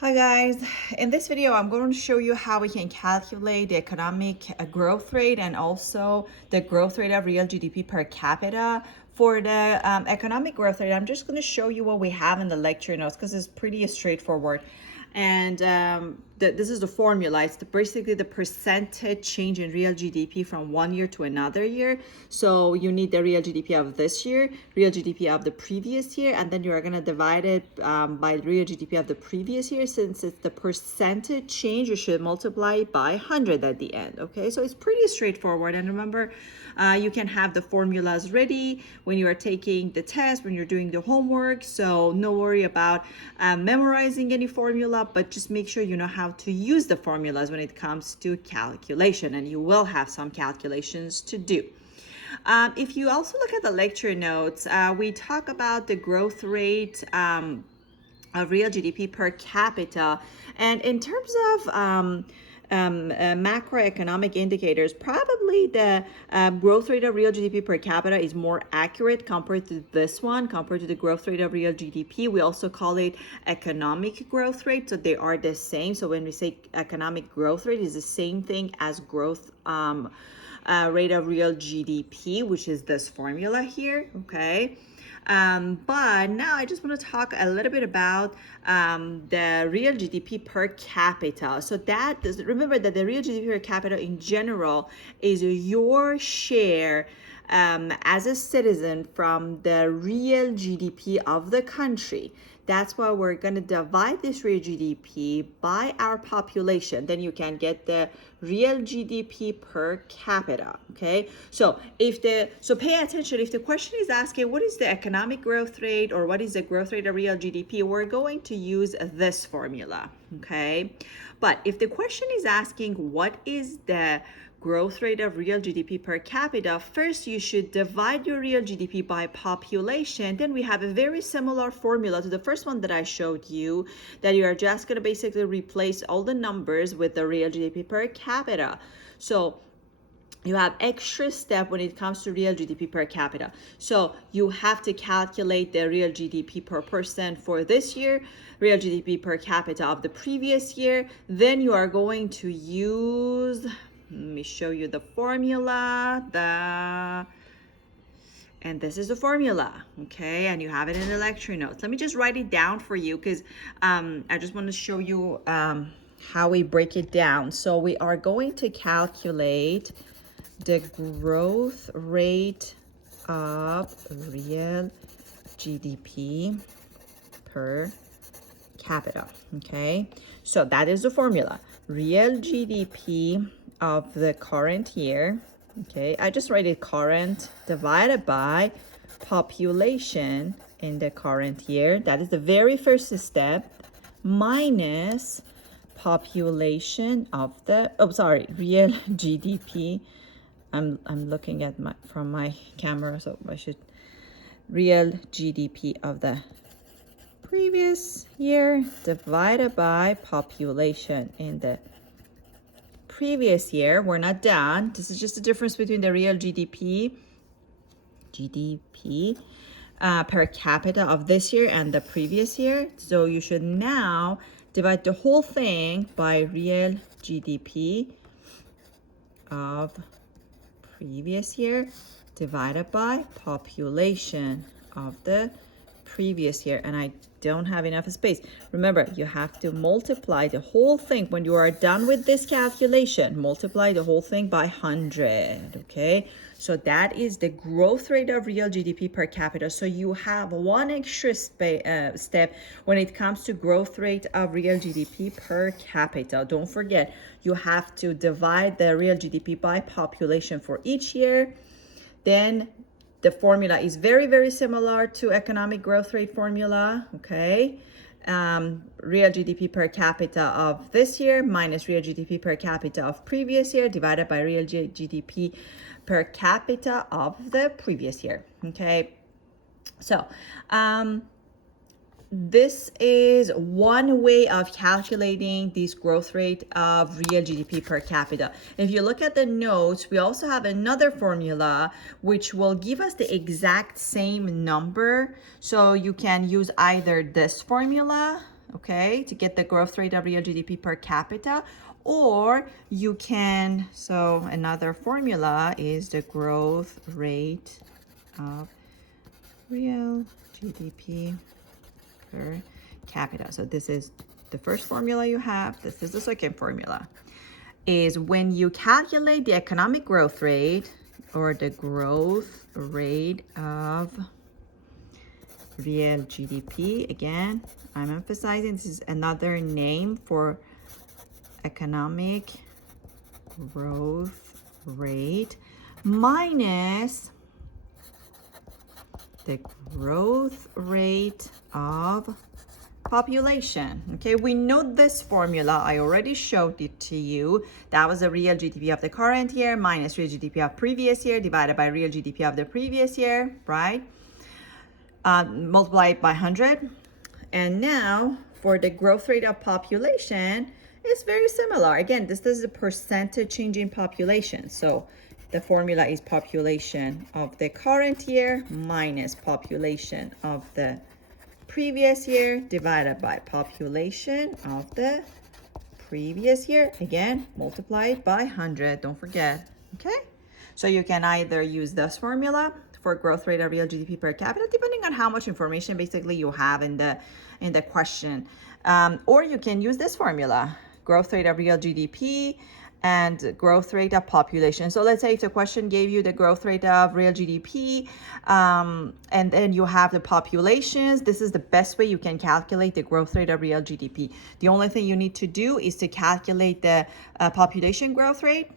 Hi guys, in this video I'm going to show you how we can calculate the economic growth rate and also the growth rate of real GDP per capita. For the economic growth rate, I'm just going to show you what we have in the lecture notes because it's pretty straightforward. And this is the formula. It's basically the percentage change in real GDP from one year to another year. So you need the real GDP of this year, real GDP of the previous year, and then you are going to divide it by real GDP of the previous year. Since it's the percentage change, you should multiply it by 100 at the end. Okay, so it's pretty straightforward. And remember, you can have the formulas ready when you are taking the test, when you're doing the homework. So no worry about memorizing any formula, but just make sure you know how to use the formulas when it comes to calculation, and you will have some calculations to do. If you also look at the lecture notes, we talk about the growth rate of real GDP per capita. And in terms of macroeconomic indicators, probably the growth rate of real GDP per capita is more accurate compared to this one, compared to the growth rate of real GDP. We also call it economic growth rate, so they are the same. So when we say economic growth rate, is the same thing as growth rate of real GDP, which is this formula here, okay? But now I just want to talk a little bit about the real GDP per capita. So remember that the real GDP per capita in general is your share as a citizen from the real GDP of the country. That's why we're going to divide this real GDP by our population. Then you can get the real GDP per capita. Okay. So pay attention. If the question is asking what is the economic growth rate or what is the growth rate of real GDP, we're going to use this formula. Okay. But if the question is asking what is the growth rate of real GDP per capita, first you should divide your real GDP by population. Then we have a very similar formula to the first one that I showed you, that you are just going to basically replace all the numbers with the real GDP per capita. So you have extra step when it comes to real GDP per capita. So you have to calculate the real GDP per person for this year, real GDP per capita of the previous year. Then you are going to use, let me show you the formula, and this is the formula, okay? And you have it in the lecture notes. Let me just write it down for you because I just want to show you how we break it down. So we are going to calculate the growth rate of real GDP per capita, okay? So that is the formula. Real GDP of the current year, okay? I just write it current divided by population in the current year. That is the very first step, minus population of the, real GDP. I'm looking at from my camera, so I should real GDP of the previous year divided by population in the previous year. We're not done. This is just the difference between the real GDP per capita of this year and the previous year. So you should now divide the whole thing by real GDP of previous year divided by population of the previous year. And I don't have enough space. Remember, you have to multiply the whole thing. When you are done with this calculation, multiply the whole thing by 100. Okay, so that is the growth rate of real GDP per capita. So you have one extra step when it comes to growth rate of real GDP per capita. Don't forget, you have to divide the real GDP by population for each year. Then the formula is very, very similar to economic growth rate formula, okay? Real GDP per capita of this year minus real GDP per capita of previous year divided by real GDP per capita of the previous year, okay? So, this is one way of calculating this growth rate of real GDP per capita. If you look at the notes, we also have another formula which will give us the exact same number. So you can use either this formula okay, to get the growth rate of real GDP per capita. Or you can, so another formula is the growth rate of real GDP per capita. So this is the first formula you have. This is the second formula. Is when you calculate the economic growth rate or the growth rate of real GDP. Again, I'm emphasizing this is another name for economic growth rate minus the growth rate of population. Okay, we know this formula. I already showed it to you. That was the real GDP of the current year minus real GDP of previous year divided by real GDP of the previous year, right? Multiply it by 100. And now for the growth rate of population, it's very similar. Again, this is a percentage change in population. So the formula is population of the current year minus population of the previous year divided by population of the previous year. Again, multiply it by 100. Don't forget. Okay? So you can either use this formula for growth rate of real GDP per capita, depending on how much information basically you have in the question, or you can use this formula: growth rate of real GDP and growth rate of population. So let's say if the question gave you the growth rate of real GDP, and then you have the populations, this is the best way you can calculate the growth rate of real GDP. The only thing you need to do is to calculate the population growth rate.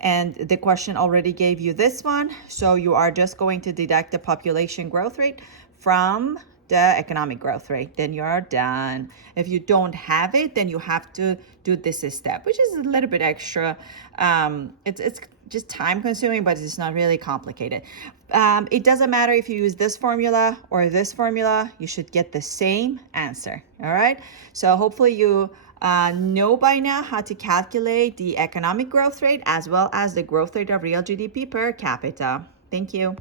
And the question already gave you this one. So you are just going to deduct the population growth rate from the economic growth rate. Then you are done. If you don't have it, then you have to do this step, which is a little bit extra. It's just time consuming, but it's not really complicated. It doesn't matter if you use this formula or this formula, you should get the same answer. All right. So hopefully you know by now how to calculate the economic growth rate as well as the growth rate of real GDP per capita. Thank you.